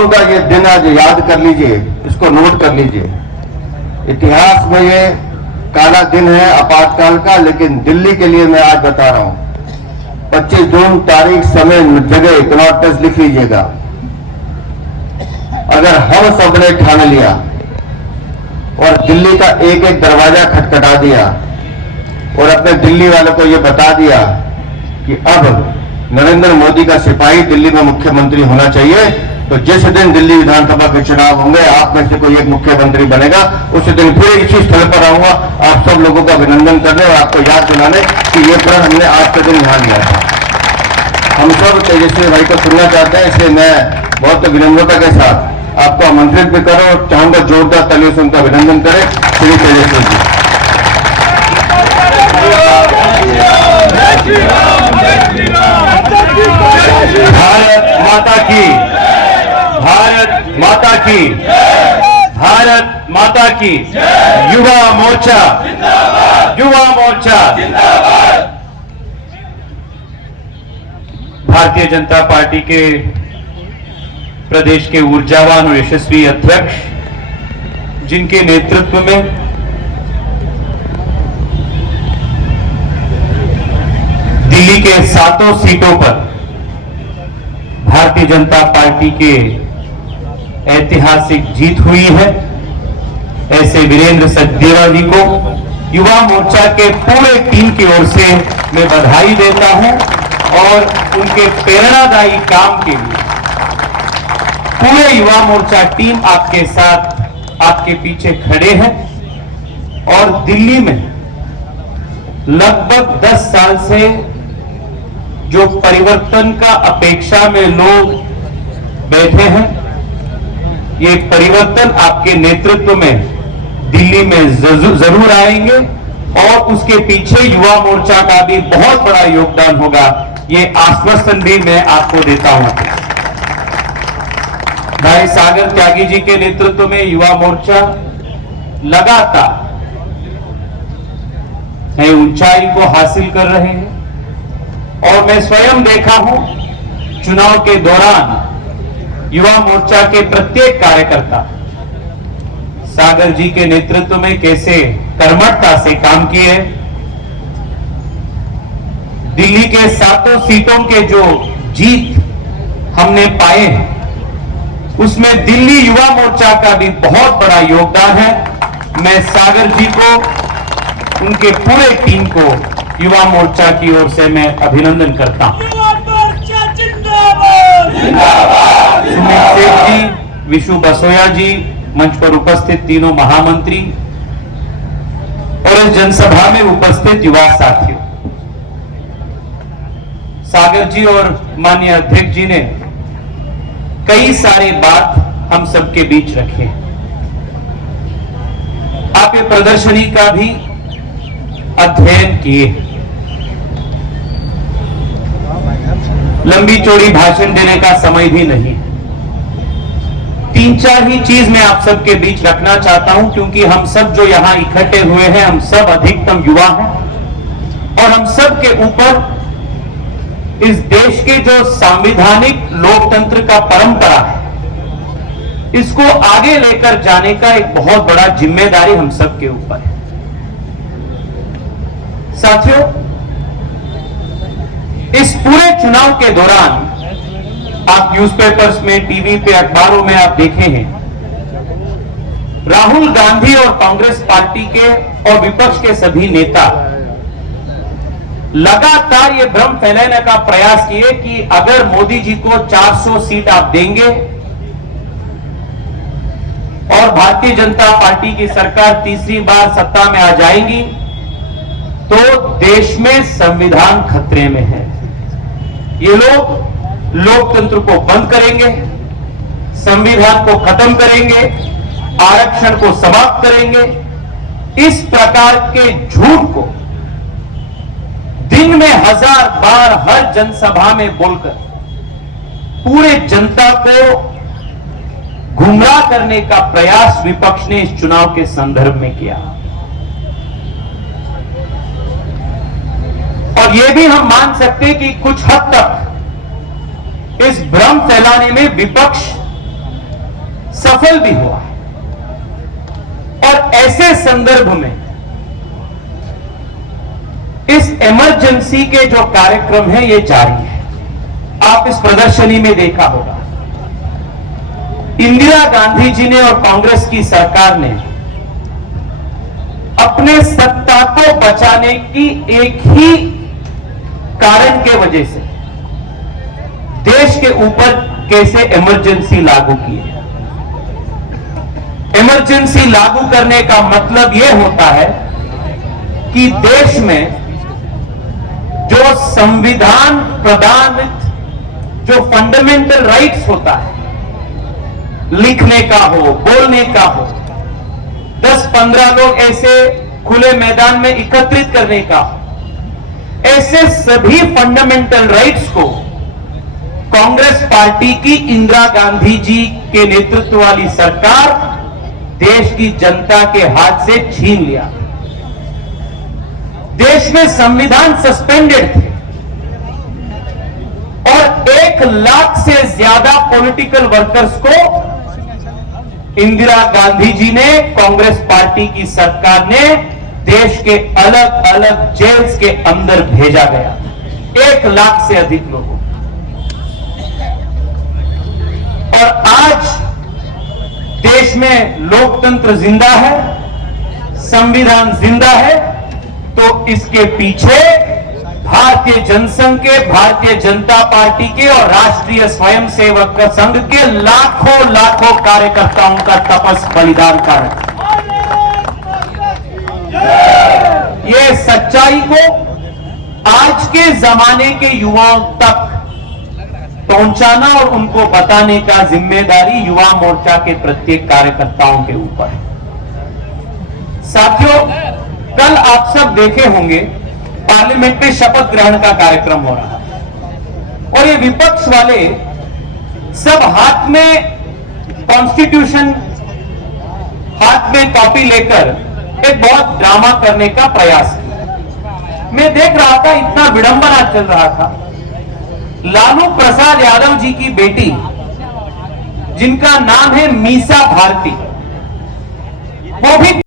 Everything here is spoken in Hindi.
जुनून का ये दिन आज याद कर लीजिए, इसको नोट कर लीजिए। इतिहास में ये काला दिन है आपातकाल का, लेकिन दिल्ली के लिए मैं आज बता रहा हूं। 25 जून तारीख, समय, जगह, कनॉट लिख लीजिएगा। अगर हम सब ने ठान लिया और दिल्ली का एक एक दरवाजा खटखटा दिया और अपने दिल्ली वालों को यह बता दिया कि अब नरेंद्र मोदी का सिपाही दिल्ली में मुख्यमंत्री होना चाहिए, तो जिस दिन दिल्ली विधानसभा के चुनाव होंगे आप में से कोई एक मुख्यमंत्री बनेगा, उस दिन फिर इसी स्थल पर आऊंगा आप सब लोगों का अभिनंदन करने और आपको याद दिलाने कि ये प्रण हमने आज के दिन यहाँ लिया था। हम सब तेजस्वी भाई को सुनना चाहते हैं, इसलिए मैं बहुत विनम्रता के साथ आपको आमंत्रित भी करो और चाहूंगा जोरदार तालियों से उनका अभिनंदन करें। श्री तेजस्वी जी। भारत माता की, भारत माता की, भारत माता की। युवा मोर्चा, युवा मोर्चा। भारतीय जनता पार्टी के प्रदेश के ऊर्जावान और यशस्वी अध्यक्ष, जिनके नेतृत्व में दिल्ली के 7 सीटों पर भारतीय जनता पार्टी के ऐतिहासिक जीत हुई है, ऐसे वीरेंद्र सचदेवा जी को युवा मोर्चा के पूरे टीम की ओर से मैं बधाई देता हूं और उनके प्रेरणादायी काम के लिए पूरे युवा मोर्चा टीम आपके साथ, आपके पीछे खड़े हैं। और दिल्ली में लगभग 10 साल से जो परिवर्तन का अपेक्षा में लोग बैठे हैं, ये परिवर्तन आपके नेतृत्व में दिल्ली में जरूर आएंगे और उसके पीछे युवा मोर्चा का भी बहुत बड़ा योगदान होगा, ये आश्वासन भी मैं आपको देता हूं। भाई सागर त्यागी जी के नेतृत्व में युवा मोर्चा लगातार नई ऊंचाई को हासिल कर रहे हैं और मैं स्वयं देखा हूं चुनाव के दौरान युवा मोर्चा के प्रत्येक कार्यकर्ता सागर जी के नेतृत्व में कैसे कर्मठता से काम किए। दिल्ली के 7 सीटों के जो जीत हमने पाए हैं, उसमें दिल्ली युवा मोर्चा का भी बहुत बड़ा योगदान है। मैं सागर जी को, उनके पूरे टीम को युवा मोर्चा की ओर से मैं अभिनंदन करता हूं। सुमित सेठ जी, विशु बसोया जी, मंच पर उपस्थित तीनों महामंत्री और इस जनसभा में उपस्थित युवा साथियों, सागर जी और माननीय अध्यक्ष जी ने कई सारे बात हम सबके बीच रखे। आप ये प्रदर्शनी का भी अध्ययन किए। लंबी चौड़ी भाषण देने का समय भी नहीं। 3-4 ही चीज मैं आप सबके बीच रखना चाहता हूं, क्योंकि हम सब जो यहां इकट्ठे हुए हैं, हम सब अधिकतम युवा हैं और हम सब के ऊपर इस देश के जो संवैधानिक लोकतंत्र का परंपरा है, इसको आगे लेकर जाने का एक बहुत बड़ा जिम्मेदारी हम सब के ऊपर है। साथियों, इस पूरे चुनाव के दौरान आप न्यूज़पेपर्स में, टीवी पे, अखबारों में आप देखे हैं, राहुल गांधी और कांग्रेस पार्टी के और विपक्ष के सभी नेता लगातार ये भ्रम फैलाने का प्रयास किए कि अगर मोदी जी को 400 सीट आप देंगे और भारतीय जनता पार्टी की सरकार तीसरी बार सत्ता में आ जाएगी, तो देश में संविधान खतरे में है। ये लोग लोकतंत्र को बंद करेंगे, संविधान को खत्म करेंगे, आरक्षण को समाप्त करेंगे। इस प्रकार के झूठ को दिन में 1000 बार हर जनसभा में बोलकर पूरे जनता को गुमराह करने का प्रयास विपक्ष ने इस चुनाव के संदर्भ में किया। और यह भी हम मान सकते हैं कि कुछ हद तक इस भ्रम फैलाने में विपक्ष सफल भी हुआ है। और ऐसे संदर्भ में इस इमरजेंसी के जो कार्यक्रम है ये जारी है। आप इस प्रदर्शनी में देखा होगा, इंदिरा गांधी जी ने और कांग्रेस की सरकार ने अपने सत्ता को बचाने की एक ही कारण के वजह से देश के ऊपर कैसे इमरजेंसी लागू की है। इमरजेंसी लागू करने का मतलब यह होता है कि देश में जो संविधान प्रदानित जो फंडामेंटल राइट्स होता है, लिखने का हो, बोलने का हो, 10-15 लोग ऐसे खुले मैदान में एकत्रित करने का हो, ऐसे सभी फंडामेंटल राइट्स को कांग्रेस पार्टी की इंदिरा गांधी जी के नेतृत्व वाली सरकार देश की जनता के हाथ से छीन लिया। देश में संविधान सस्पेंडेड थे और 1 लाख से ज्यादा पॉलिटिकल वर्कर्स को इंदिरा गांधी जी ने, कांग्रेस पार्टी की सरकार ने देश के अलग अलग जेल्स के अंदर भेजा गया। 1 लाख से अधिक लोगों। और आज देश में लोकतंत्र जिंदा है, संविधान जिंदा है, तो इसके पीछे भारतीय जनसंघ के, भारतीय जनता पार्टी के और राष्ट्रीय स्वयंसेवक संघ के लाखों लाखों कार्यकर्ताओं का तपस बलिदान कारण। ये सच्चाई को आज के जमाने के युवाओं तक पहुंचाना और उनको बताने का जिम्मेदारी युवा मोर्चा के प्रत्येक कार्यकर्ताओं के ऊपर है। साथियों, कल आप सब देखे होंगे पार्लियामेंट में शपथ ग्रहण का कार्यक्रम हो रहा है और ये विपक्ष वाले सब हाथ में कॉन्स्टिट्यूशन, हाथ में कॉपी लेकर एक बहुत ड्रामा करने का प्रयास किया। मैं देख रहा था, इतना विडंबना चल रहा था। लालू प्रसाद यादव जी की बेटी, जिनका नाम है मीसा भारती, वो भी